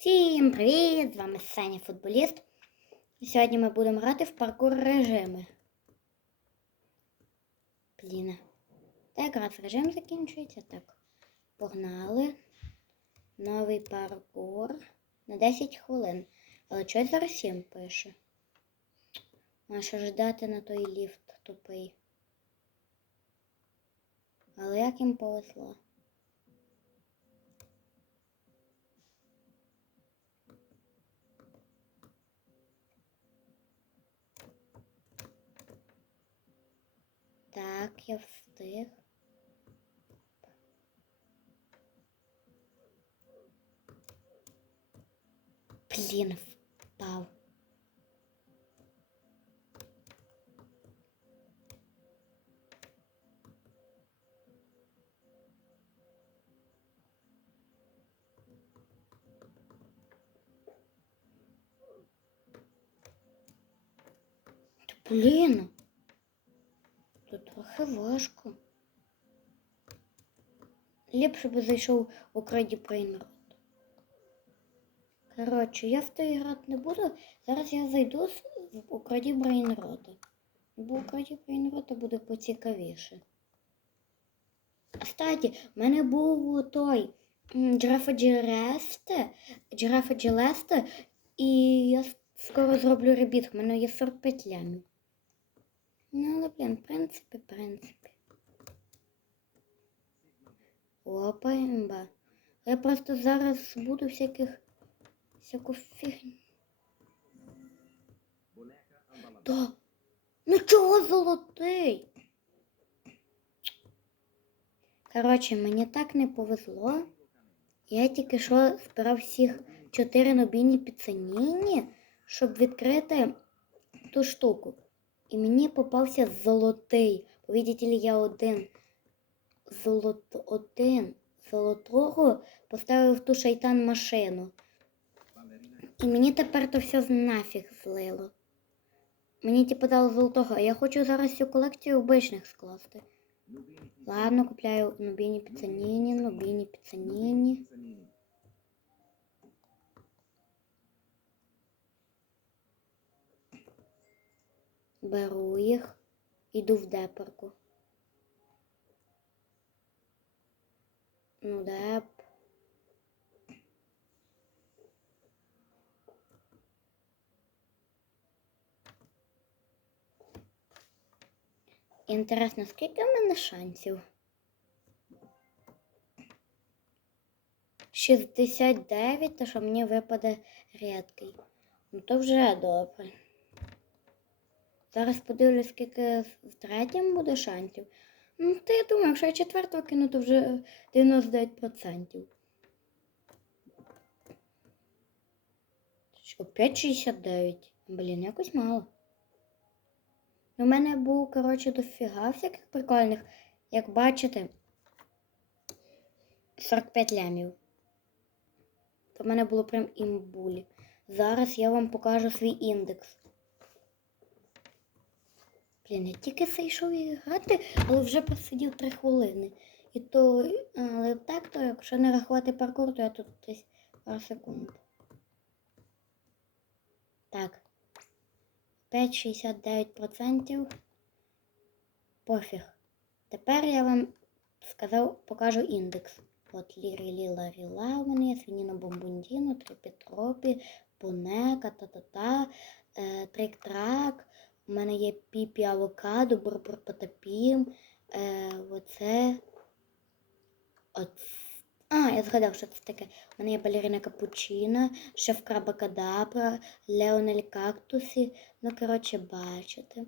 Всім привіт! З вами Саня Футболіст. Сьогодні ми будемо грати в паркур режими. Блін. Та якраз режим закінчується. Так. Погнали. Новий паркур на 10 хвилин. Але щось зараз 7 пише. Маша ждати на той ліфт тупий. Але як їм повезло. Я встиг. Блін, впав. Блін. Важко. Ліпше би зайшов в украді Брейнрот. Коротше, я в той грати не буду. Зараз я зайду в украді Брейнрота. Бо в украді Брейнрота буде поцікавіше. Кстати, в мене був той м, Джирафа Джересте, Джирафа Джелесте, і я скоро зроблю ребіт. У мене є 45 лямів. Ну, але, блін, в принципі, в принципі. Опа, імба. Я просто зараз буду всяких всяку фігню. Да. Ну чого золотий? Коротше, мені так не повезло. Я тільки що збирав всіх чотири нобійні піцаніні, щоб відкрити ту штуку. І мені попався золотий. Бо, видите ли, я один золото, один золотого поставив ту шайтан машину. І мені тепер то все нафіг злило. Мені типу дало золотого, а я хочу зараз всю колекцію обичних скласти. Ладно, купляю нубіні піцаніні, нубіні піцаніні. Беру їх, іду в депарку. Ну, деп. Інтересно, скільки в мене шансів? 69, то що мені випаде рідкий. Ну то вже добре. Зараз подивлюсь, скільки в третьому буде шансів. Ну, то я думаю, якщо я четвертого кину, то вже 99%. Що, 5,69. Блін, якось мало. У мене був, коротше, дофіга всяких прикольних, як бачите, 45 лямів. То в мене було прям імбулі. Зараз я вам покажу свій індекс. Я тільки зайшов і грати, але вже просидів 3 хвилини. І то, але так, то якщо не рахувати паркур, то я тут десь пару секунд. Так. 5,69%. Пофіг. Тепер я вам сказав, покажу індекс. От лірі ліла ріла у мене є, свініна бомбундіно, трипітропі, бунека, та-та-та, е, трик-трак. У мене є піпі авокадо, бурбур-потапім, е, оце. От. А, я згадав, що це таке. У мене є балерина капучина, шеф краба кадабра, Леонель кактусі. Ну, коротше, бачите.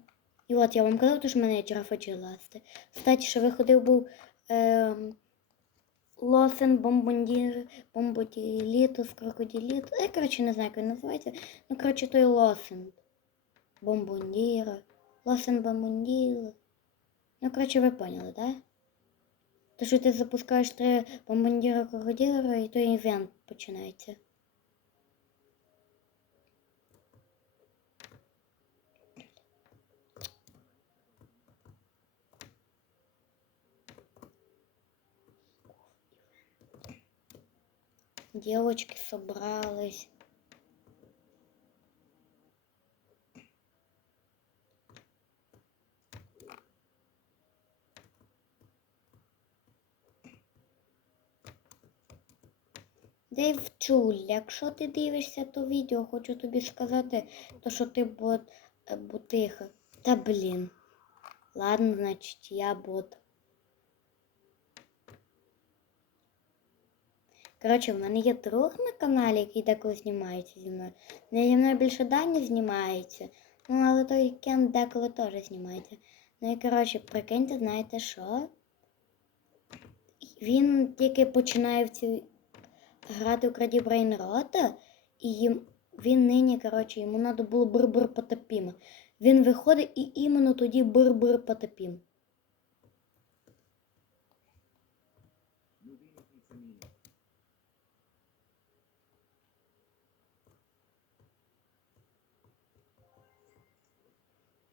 І от я вам казав, що в мене є джрафа джеласти. Кстати, ще виходив був е, Лосен бомбондір, бомбоділітус, крокоділіт. Я, коротше, не знаю, як він називається. Ну, коротше, той Лосен. Бомбондіра. Лосен бомбондіра. Ну, коротше, ви поняли? Да? То, що ти запускаєш три бомбондіра крокоділера, і той івент починається. Девочки собрались. Дейв Чуль, якщо ти дивишся то відео, хочу тобі сказати, то що ти бот е, бутиха. Та блін. Ладно, значить, я бот. Коротше, в мене є друг на каналі, який деколи знімається зі мною. Не зі мною більше Дані знімається. Ну, але той Кен деколи теж знімається. Ну і коротше, прикиньте, знаєте що? Він тільки починає в цю грати у краді Брейнрота, і їм, він нині, коротше, йому треба було бур-бур потопіма. Він виходить і іменно тоді бур-бур потопім.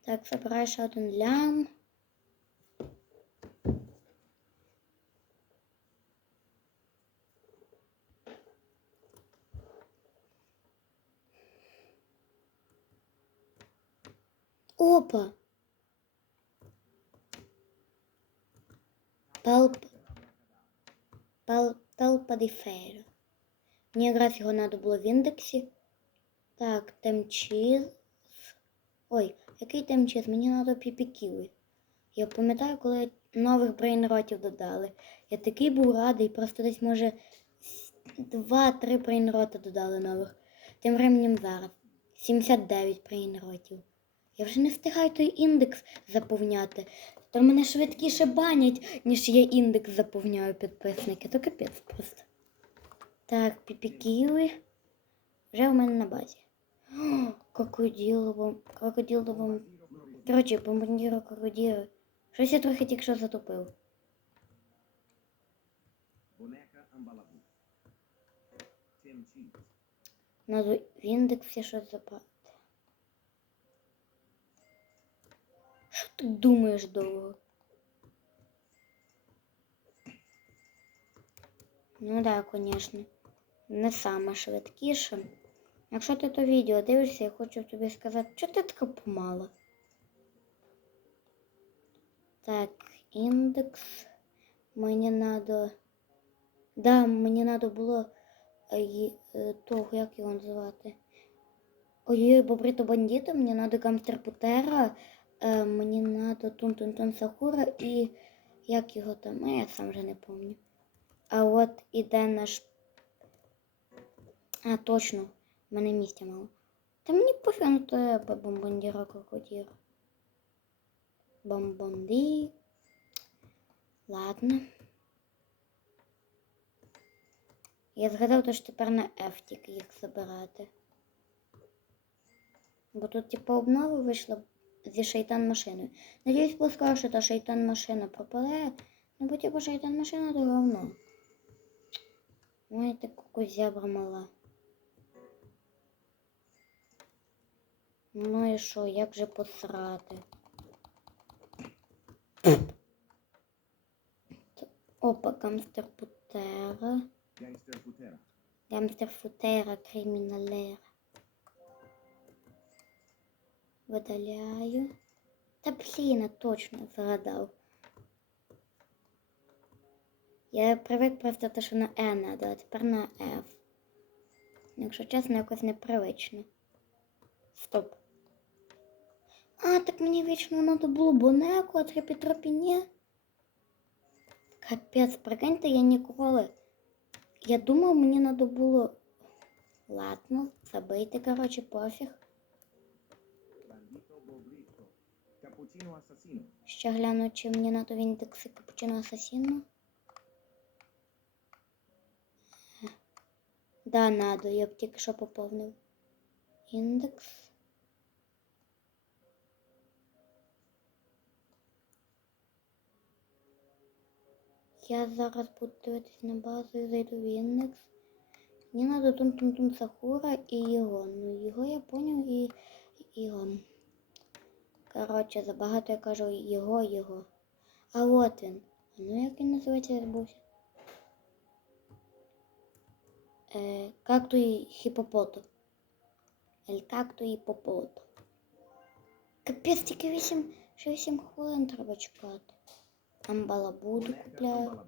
Так, забираю ще один лям. Опа! Палп... Пал... Фейр. Мені якраз його треба було в індексі. Так, темчіз. Ой, який темчіз? Мені треба піпікіли. Я пам'ятаю, коли нових брейнротів додали. Я такий був радий, просто десь, може, два-три брейнрота додали нових. Тим временем зараз 79 брейнротів. Я вже не встигаю той індекс заповняти. То мене швидкіше банять, ніж я індекс заповняю підписники. То капець просто. Так, піпікіли. Вже в мене на базі. О, крокодилово, крокодилово. Коротше, бомбардіро крокодили. Щось я трохи тільки що затопив. Надо в індексі щось забрати. Що ти думаєш довго? Ну да, звісно. Не саме швидкіше. Якщо ти то відео дивишся, я хочу тобі сказати, що ти така помала. Так, індекс. Мені надо. Да, мені надо було е, е, того, як його називати. Ой, бобрито бандіто, мені надо гамстер Путера, е, мені надо тун тун тун Сахура і як його там, я сам вже не пам'ятаю. А от іде наш. А, точно, в мене місця мало. Та мені пофіг на тебе, бомбондіра крокодір. Бомбонді. Ладно. Я згадав, що тепер на F їх забирати. Бо тут, типу, обнова вийшла зі шайтан машиною. Надіюсь, пускаю, що та шайтан машина пропаде. Ну, бо типу шайтан машина то говно. Ой, ти кукузябра мала. Ну і що, як же посрати? Опа, гамстер Путера. Gangster Futera. Гамстер Футера криміналера. Видаляю. Та блін, точно згадав. Я привик просто те, що на Е надо, а тепер на F. Якщо чесно, якось непривично. Стоп. А, так мені вічно треба було бонеку, а трепі-тропі ні. Капець, прикиньте, я ніколи. Я думав, мені треба було. Ладно, забийте, коротше, пофіг. Ще гляну, чи мені надо в індекси капучино асасіно. Да, надо, я б тільки що поповнив. Індекс. Я зараз буду дивитись на базу і зайду в індекс. Мені надо тун тун тун Сахура і його. Ну його я поняв і і його. Коротше, забагато я кажу його, його. А от він. Ну як він називається я забувся? Е, както і хіпопото. Ель както і попото. Капець, тільки 8, ще 8 хвилин треба чекати. Амбалабуду купляю.